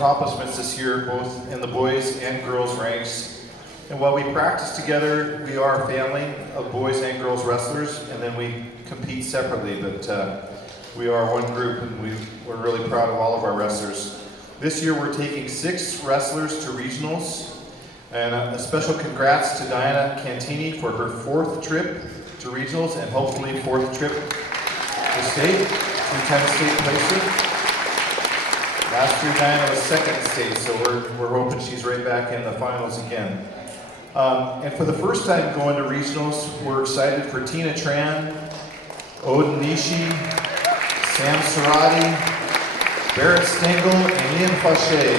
accomplishments this year, both in the boys and girls ranks. And while we practice together, we are a family of boys and girls wrestlers, and then we compete separately, but we are one group, and we're really proud of all of our wrestlers. This year we're taking 6 wrestlers to regionals, and a special congrats to Diana Cantini for her 4th trip to regionals, and hopefully 4th trip to state, 3-time state placer. Last year Diana was 2nd state, so we're hoping she's right back in the finals again. And for the first time going to regionals, we're excited for Tina Tran, Odin Nishi, Sam Cerati, Barrett Stengel, and Ian Fauché.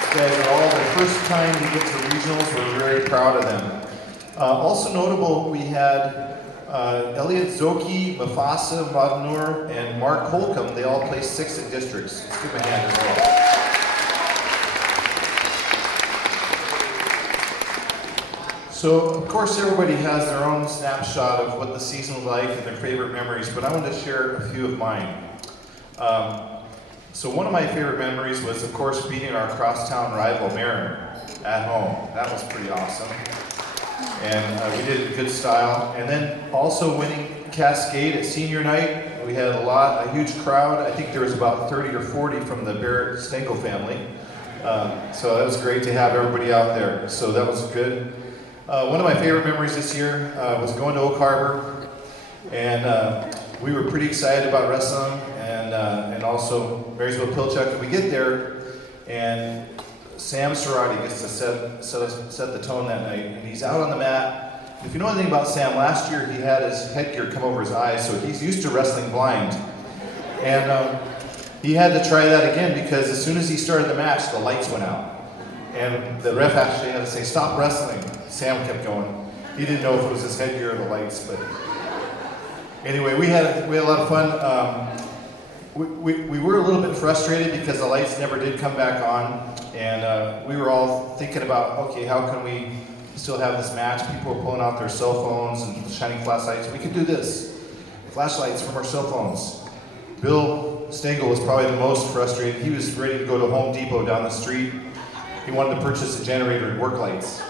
These guys are all their first time to get to regionals. We're very proud of them. Also notable, we had Elliot Zoki, Mafasa Madnur, and Mark Holcomb. They all placed 6th at districts. Let's give them a hand as well. So, of course, everybody has their own snapshot of what the season was like and their favorite memories, but I wanted to share a few of mine. So one of my favorite memories was, of course, beating our crosstown rival Mariner at home. That was pretty awesome. And we did it in good style. And then also winning Cascade at senior night. We had a huge crowd. I think there was about 30 or 40 from the Barrett Stengel family. So that was great to have everybody out there. So that was good. One of my favorite memories this year was going to Oak Harbor, and we were pretty excited about wrestling, and also Marysville Pilchuck. We get there, and Sam Cerati gets to set the tone that night, and he's out on the mat. If you know anything about Sam, last year he had his headgear come over his eyes, so he's used to wrestling blind, and he had to try that again because as soon as he started the match, the lights went out. And the ref actually had to say, "Stop wrestling." Sam kept going. He didn't know if it was his headgear or the lights, but anyway, we had a lot of fun. We were a little bit frustrated because the lights never did come back on, and we were all thinking about, okay, how can we still have this match? People were pulling out their cell phones and shining flashlights. We could do this. Flashlights from our cell phones. Bill Stengel was probably the most frustrated. He was ready to go to Home Depot down the street. He wanted to purchase a generator and work lights.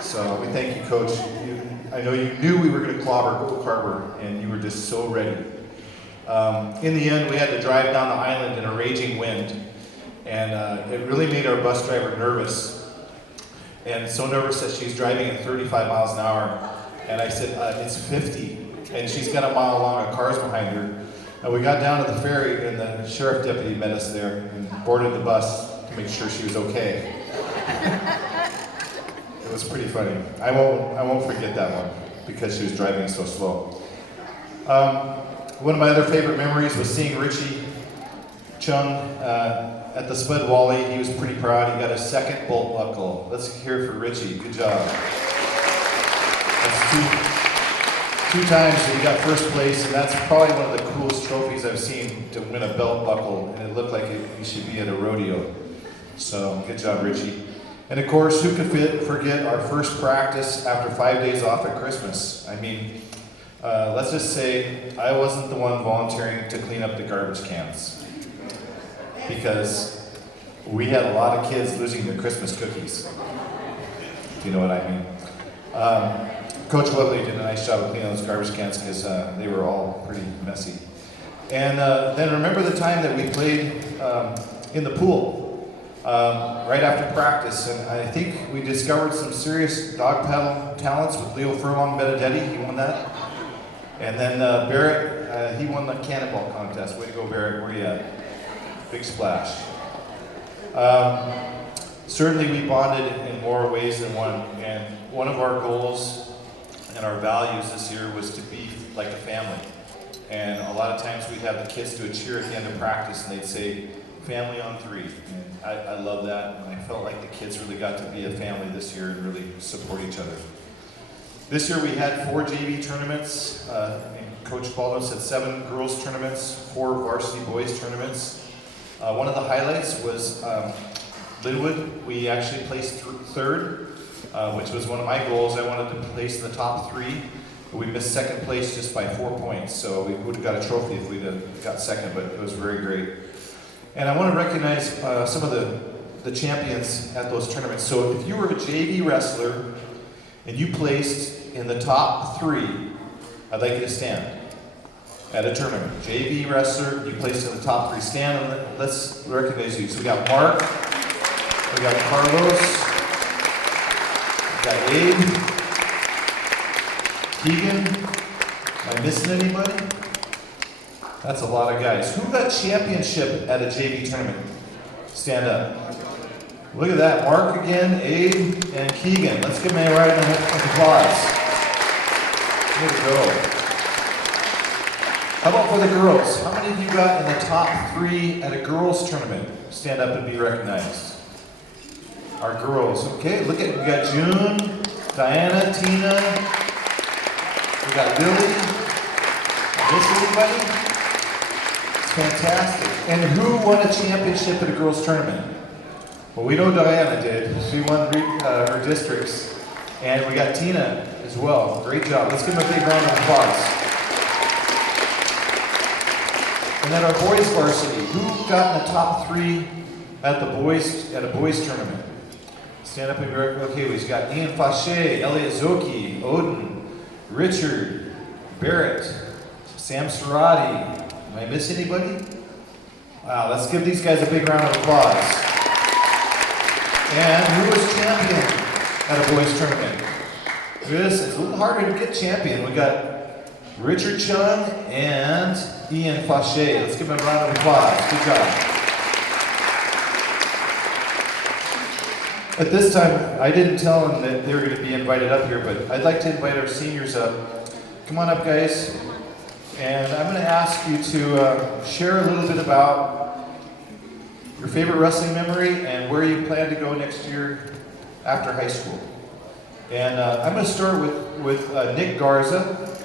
So we thank you, Coach. I know you knew we were going to clobber Oak Harbor, and you were just so ready. In the end, we had to drive down the island in a raging wind, and it really made our bus driver nervous. And so nervous that she's driving at 35 miles an hour. And I said, it's 50. And she's got a mile long of cars behind her. And we got down to the ferry, and the sheriff deputy met us there and boarded the bus to make sure she was okay. It was pretty funny. I won't forget that one because she was driving so slow. One of my other favorite memories was seeing Richie Chung at the Spud Wally. He was pretty proud. He got his 2nd bolt buckle. Let's hear it for Richie. Good job. That's two times that he got 1st place, and that's probably one of the coolest trophies I've seen to win a belt buckle, and it looked like he should be at a rodeo. So, good job, Richie. And of course, who could forget our first practice after 5 days off at Christmas? I mean, let's just say I wasn't the one volunteering to clean up the garbage cans because we had a lot of kids losing their Christmas cookies, if you know what I mean. Coach Webley did a nice job of cleaning those garbage cans because they were all pretty messy. And then remember the time that we played in the pool right after practice, and I think we discovered some serious dog paddle talents with Leo Furlong Benedetti. He won that. And then Barrett, he won the cannonball contest. Way to go, Barrett. Where you at? Big splash. Certainly we bonded in more ways than one, and one of our goals and our values this year was to be like a family. And a lot of times we'd have the kids do a cheer at the end of practice, and they'd say, "Family on 3." And I love that, and I felt like the kids really got to be a family this year and really support each other. This year we had 4 JV tournaments, and Coach Baldwin said 7 girls tournaments, 4 varsity boys tournaments. One of the highlights was Linwood. We actually placed 3rd, which was one of my goals. I wanted to place in the top 3. We missed 2nd place just by 4 points, so we would have got a trophy if we'd have got 2nd, but it was very great. And I want to recognize some of the champions at those tournaments. So if you were a JV wrestler and you placed in the top 3, I'd like you to stand at a tournament. JV wrestler, you placed in the top 3. Stand and let's recognize you. So we got Mark, we got Carlos, we got Abe, Keegan. Am I missing anybody? That's a lot of guys. Who got championship at a JV tournament? Stand up. Look at that. Mark again, Abe, and Keegan. Let's give them a round of applause. Way to go. How about for the girls? How many of you got in the top 3 at a girls tournament? Stand up and be recognized. Our girls. Okay, look at, we got June, Diana, Tina. We got Lily. Miss anybody? It's fantastic. And who won a championship at a girls tournament? Well, we know Diana did. She won her districts. And we got Tina as well. Great job. Let's give them a big round of applause. And then our boys varsity. Who got in the top 3 at a boys tournament? Stand up and be recognized. Okay, we've got Ian Fache, Elliot Zoki, Odin, Richard, Barrett, Sam Serrati. Am I missing anybody? Wow, let's give these guys a big round of applause. And who was champion at a boys tournament? This is a little harder to get champion. We got Richard Chung and Ian Fache. Let's give them a round of applause. Good job. At this time, I didn't tell them that they were going to be invited up here, but I'd like to invite our seniors up. Come on up, guys. And I'm going to ask you to share a little bit about your favorite wrestling memory and where you plan to go next year after high school. And I'm going to start with Nick Garza.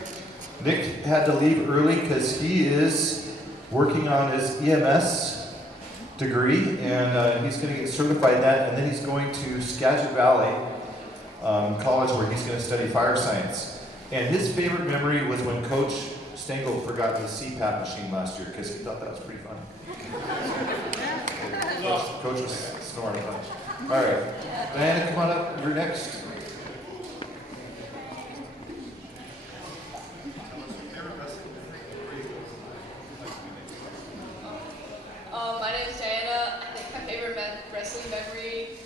Nick had to leave early because he is working on his EMS degree, and he's going to get certified in that, and then he's going to Skagit Valley College where he's going to study fire science. And his favorite memory was when Coach Stengel forgot his CPAP machine last year because he thought that was pretty fun. Coach was snoring a bunch. All right, Diana, come on up. You're next. My name is Diana. I think my favorite wrestling memory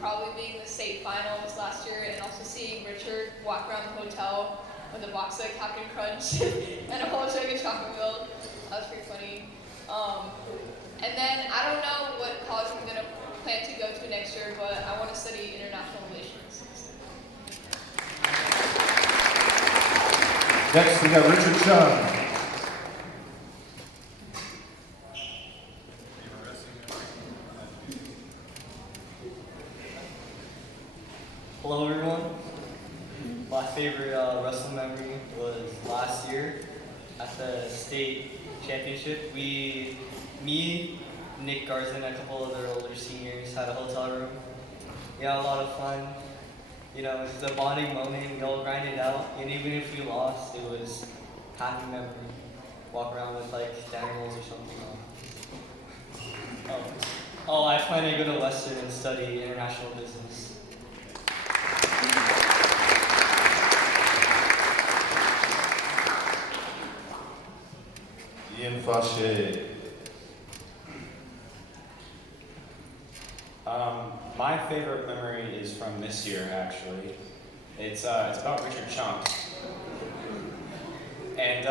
probably being the state finals last year and also seeing Richard walk around the hotel with a box of Captain Crunch and a whole jug of chocolate milk. That was pretty funny. And then I don't know what college I'm going to plan to go to next year, but I want to study international relations. Next, we got Richard Chung. Hello everyone. My favorite wrestling memory was last year at the state championship. Me, Nick Garza, and a couple other older seniors had a hotel room. We had a lot of fun. You know, it was a bonding moment. We all grinded out, and even if we lost, it was a happy memory. Walk around with like dangles or something. Oh, I plan to go to Western and study international business. Ian Fache. My favorite memory is from this year, actually. It's about Richard Chunk. And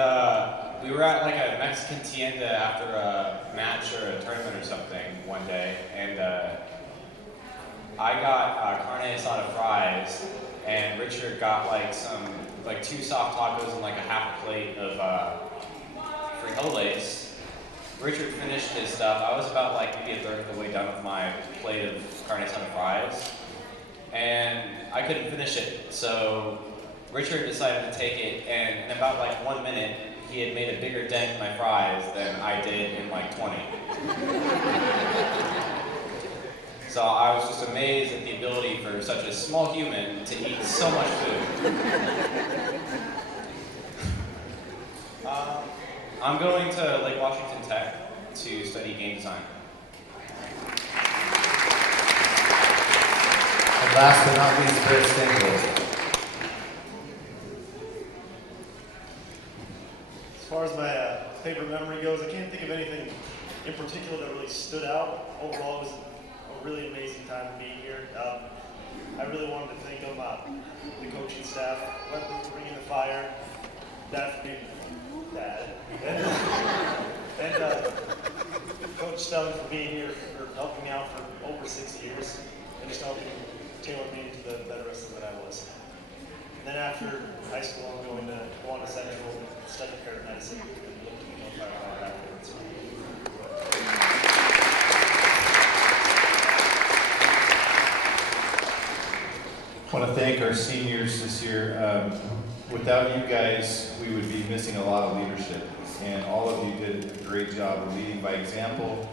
we were at like a Mexican tienda after a match or a tournament or something one day, and I got carne asada fries, and Richard got like 2 soft tacos and like a half a plate of frijoles. Richard finished his stuff. I was about like maybe a third of the way done with my plate of carne asada fries, and I couldn't finish it. So Richard decided to take it, and in about like 1 minute, he had made a bigger dent in my fries than I did in like 20. So I was just amazed at the ability for such a small human to eat so much food. I'm going to Lake Washington Tech to study game design. And last but not least, Barrett Stenville. As far as my favorite memory goes, I can't think of anything in particular that really stood out. Overall, it was a really amazing time to be here. I really wanted to thank them, the coaching staff, Leslie for bringing the fire, Dad for being Dad, and Coach Stelling for being here, for helping me out for over 6 years, and just helping tailor me into the better wrestler that I was. And then after high school, I'm going to go on to Central and study paramedicine and look to become a firefighter afterwards. I want to thank our seniors this year. Without you guys, we would be missing a lot of leadership. And all of you did a great job of leading by example.